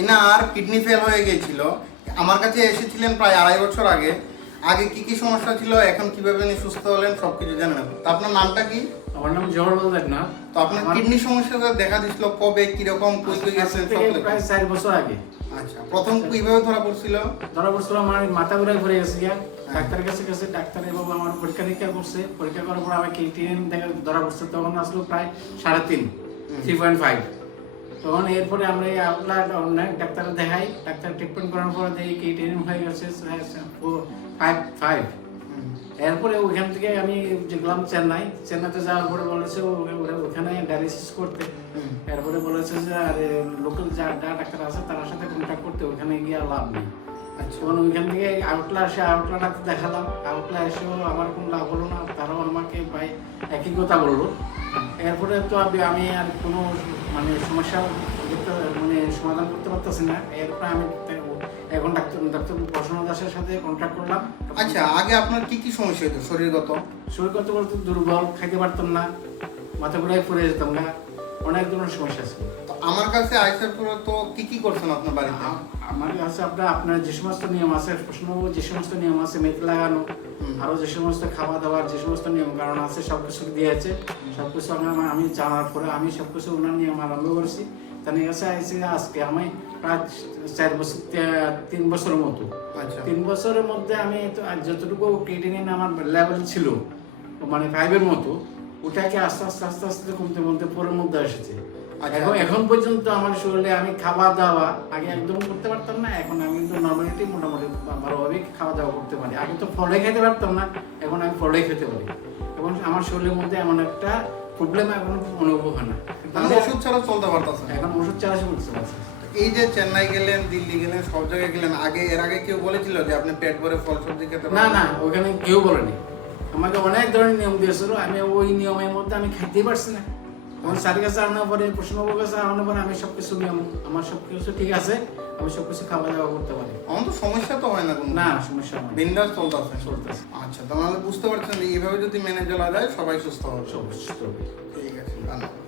এনার kidney fail হয়ে গিয়েছিল। আমার কাছে এসেছিলেন প্রায় আড়াই বছর আগে। আগে কি কি সমস্যা ছিল এখন কীভাবে উনি সুস্থ হলেন সব কিছু জানেন তো আপনার নামটা কি? আমার নাম জওহরলাল দেবনাথ তো আপনার কিডনি সমস্যাটা দেখা দিছিল কবে কীরকম কই কই গেছেন সব প্রায় চার বছর আগে। আচ্ছা প্রথম কীভাবে ধরা পড়ছিল? ধরা পড়ছিল আমার মাথা ঘুরে ঘুরে গেছে গিয়া। ডাক্তারের কাছে গেছে ডাক্তার এবং আমার পরীক্ষা নিরীক্ষা করছে। পরীক্ষা করার পর আমার কেটিএন দেখা ধরা পড়ছে তখন আসলো প্রায় সাড়ে তিন থ্রি পয়েন্ট ফাইভ তখন এরপরে আমরা এই আউটলা অনেক ডাক্তার দেখাই। ডাক্তার ট্রিটমেন্ট করার পর দেখি কেটিএন হয়ে গেছে ফাইভ ফাইভ এরপরে ওইখান থেকে আমি গেলাম চেন্নাই। চেন্নাইতে যাওয়ার পরে বলেছে ওখানে ডায়ালিসিস করতে। এরপরে বলেছে যে আর লোকাল যা যা ডাক্তার আছে তার সাথে কন্ট্যাক্ট করতে ওখানে গিয়ে লাভ নেই। আচ্ছা। তখন ওইখান থেকে আউটলা আসে আউটলা ডাক্তার দেখালাম। আউটলা এসেও আমার কোনো লাভ হলো না তারাও আমাকে প্রায় একই কথা বলল। এরপরে তো আমি আমি আর কোনো মানে সমস্যা মানে সমাধান করতে পারতেছি না। এরপরে আমি এখন ডাক্তার ডাক্তার প্রসন্ন দাসের সাথে কন্ট্যাক্ট করলাম। আচ্ছা আগে আপনার কি কি সমস্যা হতো শরীরগত? শরীরগত বলতে দুর্বল খাইতে পারতাম না মাথা ঘুরায় পড়ে যেতাম না অনেক ধরনের সমস্যা ছিল আমার কাছে আইসার পরে তো কি কি করছেন আপনার বাড়িতে আমার কাছে আপনার আপনার যে সমস্ত নিয়ম আছে প্রশ্নবাবু যে সমস্ত নিয়ম আছে মেথি লাগানো হুম। আরও যে সমস্ত খাওয়া দাওয়ার যে সমস্ত নিয়ম কারণ আছে সব কিছু দিয়েছে সব কিছু আমার আমি জানার পরে আমি সব কিছু ওনার নিয়ম আরম্ভ করেছি তার কাছে আইসি আজকে আমি প্রায় চার বছর তিন বছরের মতো আচ্ছা তিন বছরের মধ্যে আমি যতটুকু ক্রিয়েটিনিন আমার লেভেল ছিল মানে ফাইভের মতো ওটাকে আস্তে আস্তে আস্তে আস্তে কমতে কমতে পরের মধ্যে এসেছে। এখন এখন পর্যন্ত আমার শরীরে আমি খাওয়া দাওয়া আগে একদম করতে পারতাম না এখন আমি কিন্তু নর্মালিটি মোটামুটি খাওয়া দাওয়া করতে পারি। আগে তো ফলে খেতে পারতাম না এখন আমি ফলে খেতে পারি। এবং আমার শরীরের মধ্যে এমন একটা প্রবলেম এখন অনুভব হয় না। ওষুধ ছাড়া চলতে পারতেছেন এখন ওষুধ চালাচি করতে পারছি এই যে চেন্নাই গেলেন দিল্লি গেলেন সব জায়গায় গেলেন আগে এর আগে কেউ বলেছিল যে আপনি পেট ভরে ফল সবজি খেতে না না ওখানে কেউ বলেনি। আমাকে অনেক ধরনের নিয়ম দিয়েছিল আমি ওই নিয়মের মধ্যে আমি খাইতেই পারছি না। আমার স্যারের কাছে আনার পরে প্রশ্নবাবুর কাছে আনার পরে আমি সব কিছু নিয়ম আমার সব কিছু ঠিক আছে আমি সব কিছু খাওয়া দাওয়া করতে পারি। আমার তো সমস্যা তো হয় না কোনো। না সমস্যা হয় বিন্দাস চলতেছে চলতেছে। আচ্ছা তাহলে বুঝতে পারছেন এইভাবে যদি মেনে চলা যায় সবাই সুস্থ হবে। সব সুস্থ হবে। ঠিক আছে ধন্যবাদ।